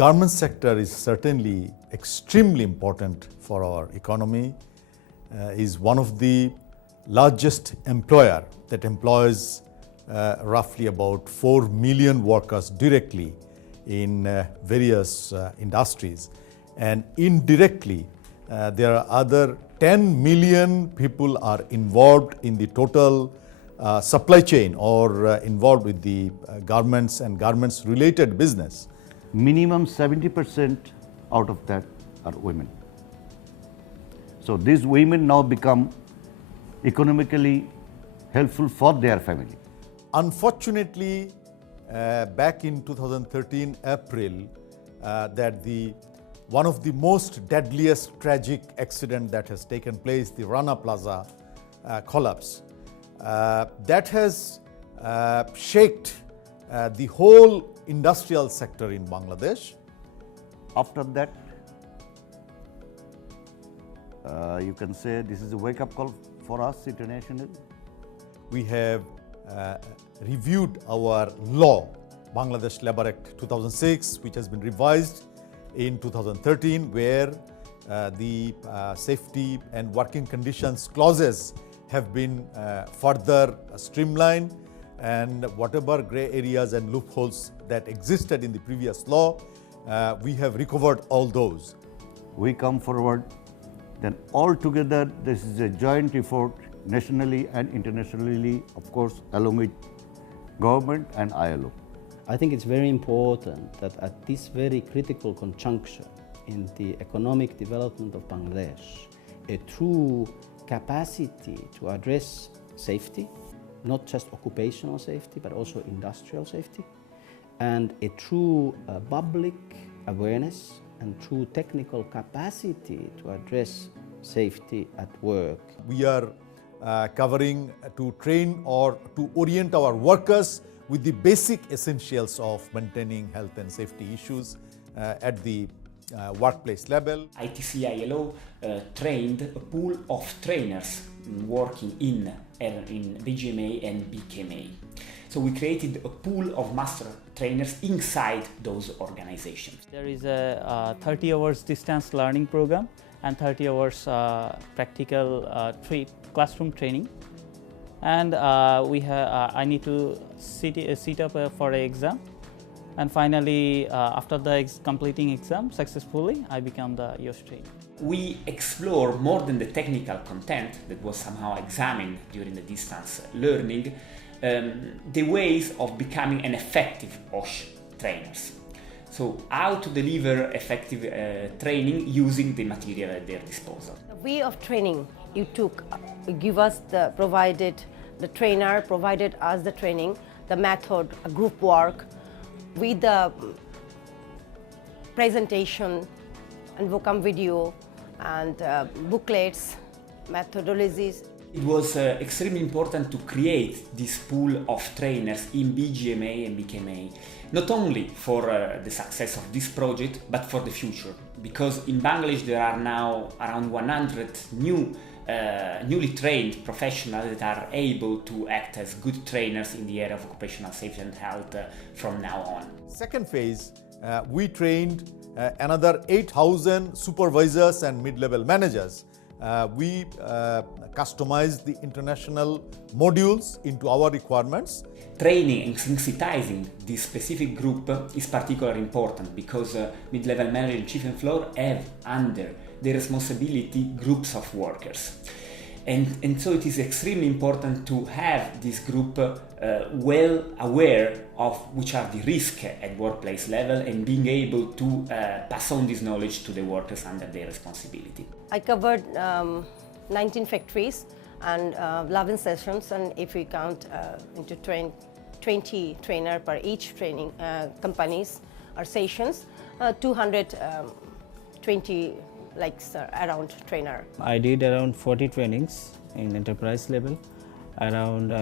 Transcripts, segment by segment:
garment sector is certainly extremely important for our economy, is one of the largest employer that employs roughly about 4 million workers directly in various industries, and indirectly there are other 10 million people are involved in the total supply chain or involved with the garments and garments related business. Minimum 70% out of that are women. So these women now become economically helpful for their family. Unfortunately, back in 2013 April, that one of the most deadliest tragic accident that has taken place, the Rana Plaza collapse, that has shaked the whole industrial sector in Bangladesh. After that, you can say this is a wake-up call for us internationally. We have reviewed our law, Bangladesh Labour Act 2006, which has been revised in 2013, where the safety and working conditions clauses have been further streamlined, and whatever grey areas and loopholes that existed in the previous law, we have recovered all those. We come forward, then all together this is a joint effort nationally and internationally, of course, along with government and ILO. I think it's very important that at this very critical conjuncture in the economic development of Bangladesh, a true capacity to address safety, not just occupational safety, but also industrial safety, and a true public awareness and true technical capacity to address safety at work. We are covering to train or to orient our workers with the basic essentials of maintaining health and safety issues at the workplace level. ITC-ILO trained a pool of trainers working in BGMA and BKMA. So we created a pool of master trainers inside those organizations. There is a 30 hours distance learning program and 30 hours practical classroom training. And I need to sit up for an exam. And finally, after completing exam successfully, I become the EOSH trainer. We explore more than the technical content that was somehow examined during the distance learning, the ways of becoming an effective EOSH trainers. So how to deliver effective training using the material at their disposal. The way of training you took, the trainer provided us the training, the method, group work, with the presentation and vocab video and booklets, methodologies. It was extremely important to create this pool of trainers in BGMA and BKMA, not only for the success of this project, but for the future. Because in Bangladesh there are now around 100 newly trained professionals that are able to act as good trainers in the area of occupational safety and health from now on. Second phase, we trained another 8,000 supervisors and mid-level managers. We customized the international modules into our requirements. Training and sensitizing this specific group is particularly important because mid-level manager and chief and floor have under their responsibility groups of workers. And so it is extremely important to have this group well aware of which are the risks at workplace level and being able to pass on this knowledge to the workers under their responsibility. I covered 19 factories and 11 sessions, and if we count into 20 trainer per each training companies or sessions, 220 around trainer. I did around 40 trainings in enterprise level, around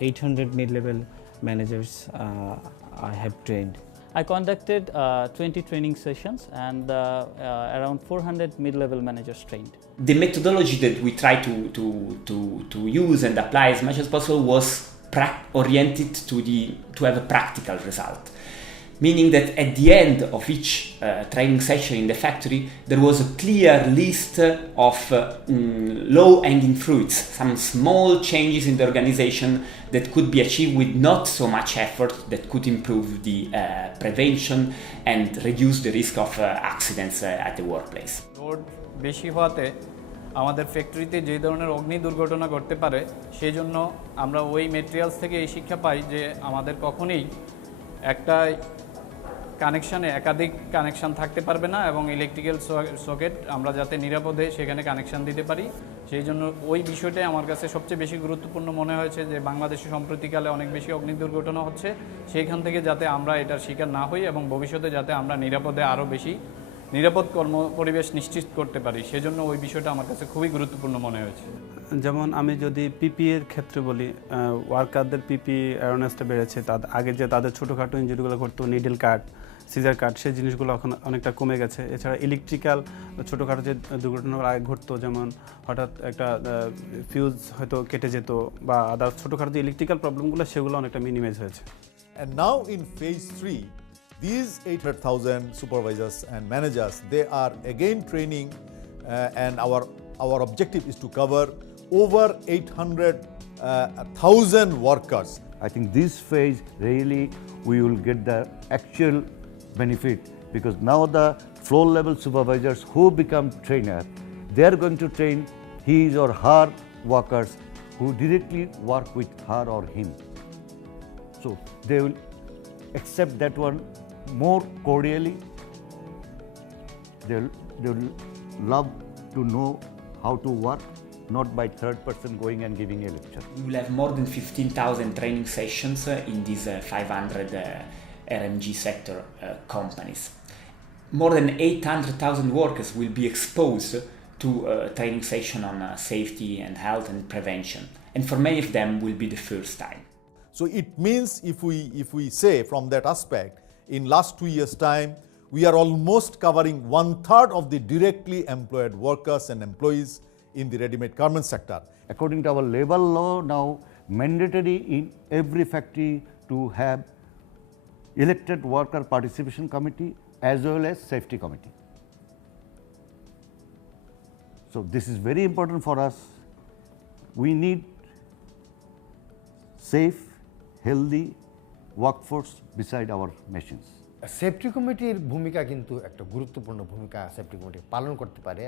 800 mid-level managers I have trained. I conducted 20 training sessions and around 400 mid-level managers trained. The methodology that we try to use and apply as much as possible was oriented to have a practical result. meaning that at the end of each training session in the factory, there was a clear list of low-hanging fruits, some small changes in the organization that could be achieved with not so much effort, that could improve the prevention and reduce the risk of accidents at the workplace. Load বেশি হওয়াতে আমাদের ফ্যাক্টরিতে যে ধরনের অগ্নি দুর্ঘটনা ঘটতে পারে সেই জন্য আমরা ওই ম্যাটেরিয়ালস থেকে এই শিক্ষা পাই যে আমাদের কখনোই একটা কানেকশানে একাধিক কানেকশান থাকতে পারবে না এবং ইলেকট্রিক্যাল সকেট আমরা যাতে নিরাপদে সেখানে কানেকশান দিতে পারি সেই জন্য ওই বিষয়টাই আমার কাছে সবচেয়ে বেশি গুরুত্বপূর্ণ মনে হয়েছে যে বাংলাদেশে সম্প্রতিকালে অনেক বেশি অগ্নি দুর্ঘটনা হচ্ছে সেইখান থেকে যাতে আমরা এটার শিকার না হই এবং ভবিষ্যতে যাতে আমরা নিরাপদে আরও বেশি নিরাপদ কর্ম পরিবেশ নিশ্চিত করতে পারি সেজন্য ওই বিষয়টা আমার কাছে খুবই গুরুত্বপূর্ণ মনে হয়েছে। যেমন আমি যদি পিপিএর ক্ষেত্রে বলি, ওয়ার্কারদের পিপি অ্যাওয়ারনেসটা বেড়েছে। আগে যে তাদের ছোটোখাটো ইঞ্জুরিগুলো ঘটতো, নিডল কাট, সিজার কাট, সেই জিনিসগুলো এখন অনেকটা কমে গেছে। এছাড়া ইলেকট্রিক্যাল ছোটোখাটো যে দুর্ঘটনাগুলো আগে ঘটতো, যেমন হঠাৎ একটা ফিউজ হয়তো কেটে যেত বা আদার ছোটোখাটো যে ইলেকট্রিক্যাল প্রবলেমগুলো সেগুলো অনেকটা মিনিমাইজ হয়েছে। And now in phase 3, these 800,000 supervisors and managers, they are again training and our objective is to cover over 800,000 workers. I think this phase really we will get the actual benefit because now the floor level supervisors who become trainer, they are going to train his or her workers who directly work with her or him. So they will accept that one more cordially. They will love to know how to work, not by third person going and giving a lecture. We will have more than 15,000 training sessions in these 500 RMG sector companies. More than 800,000 workers will be exposed to training session on safety and health and prevention, and for many of them will be the first time. So it means if we say from that aspect, in last 2 years' time, we are almost covering 1/3 of the directly employed workers and employees in the ready-made garment sector. According to our labor law, now mandatory in every factory to have elected worker participation committee as well as safety committee. So this is very important for us. We need safe, healthy workforce beside our machines. Safety কমিটির ভূমিকা কিন্তু একটা গুরুত্বপূর্ণ ভূমিকা safety committee পালন করতে পারে।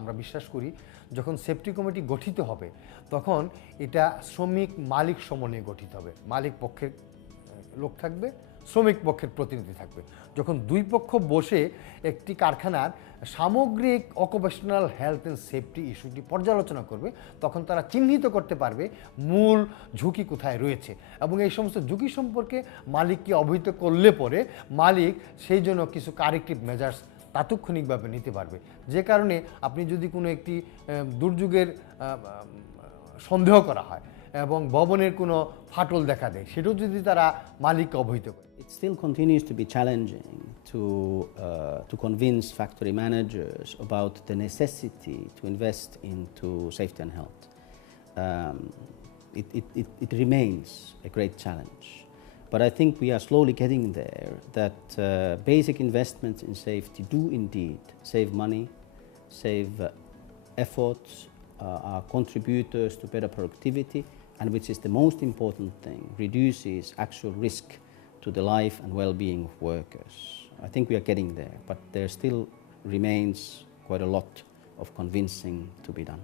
আমরা বিশ্বাস করি যখন সেফটি কমিটি গঠিত হবে তখন এটা শ্রমিক মালিক সমন্বয়ে গঠিত হবে। মালিক পক্ষের লোক থাকবে, শ্রমিক পক্ষের প্রতিনিধি থাকবে। যখন দুই পক্ষ বসে একটি কারখানার সামগ্রিক অকুপেশনাল হেলথ অ্যান্ড সেফটি ইস্যুটি পর্যালোচনা করবে তখন তারা চিহ্নিত করতে পারবে মূল ঝুঁকি কোথায় রয়েছে এবং এই সমস্ত ঝুঁকি সম্পর্কে মালিককে অবহিত করলে পরে মালিক সেই জন্য কিছু কারেক্টিভ মেজার্স তাৎক্ষণিকভাবে নিতে পারবে। যে কারণে আপনি যদি কোনো একটি দুর্যোগের সন্দেহ করা হয় এবং ভবনের কোনো ফাটল দেখা দেয় সেটাও যদি তারা মালিককে অবহিত করে। It still continues to be challenging to convince factory managers about the necessity to invest into safety and health. It remains a great challenge. But I think we are slowly getting there, that basic investments in safety do indeed save money, save efforts, are contributors to better productivity, and which is the most important thing, reduces actual risk to the life and well-being of workers. I think we are getting there, but there still remains quite a lot of convincing to be done.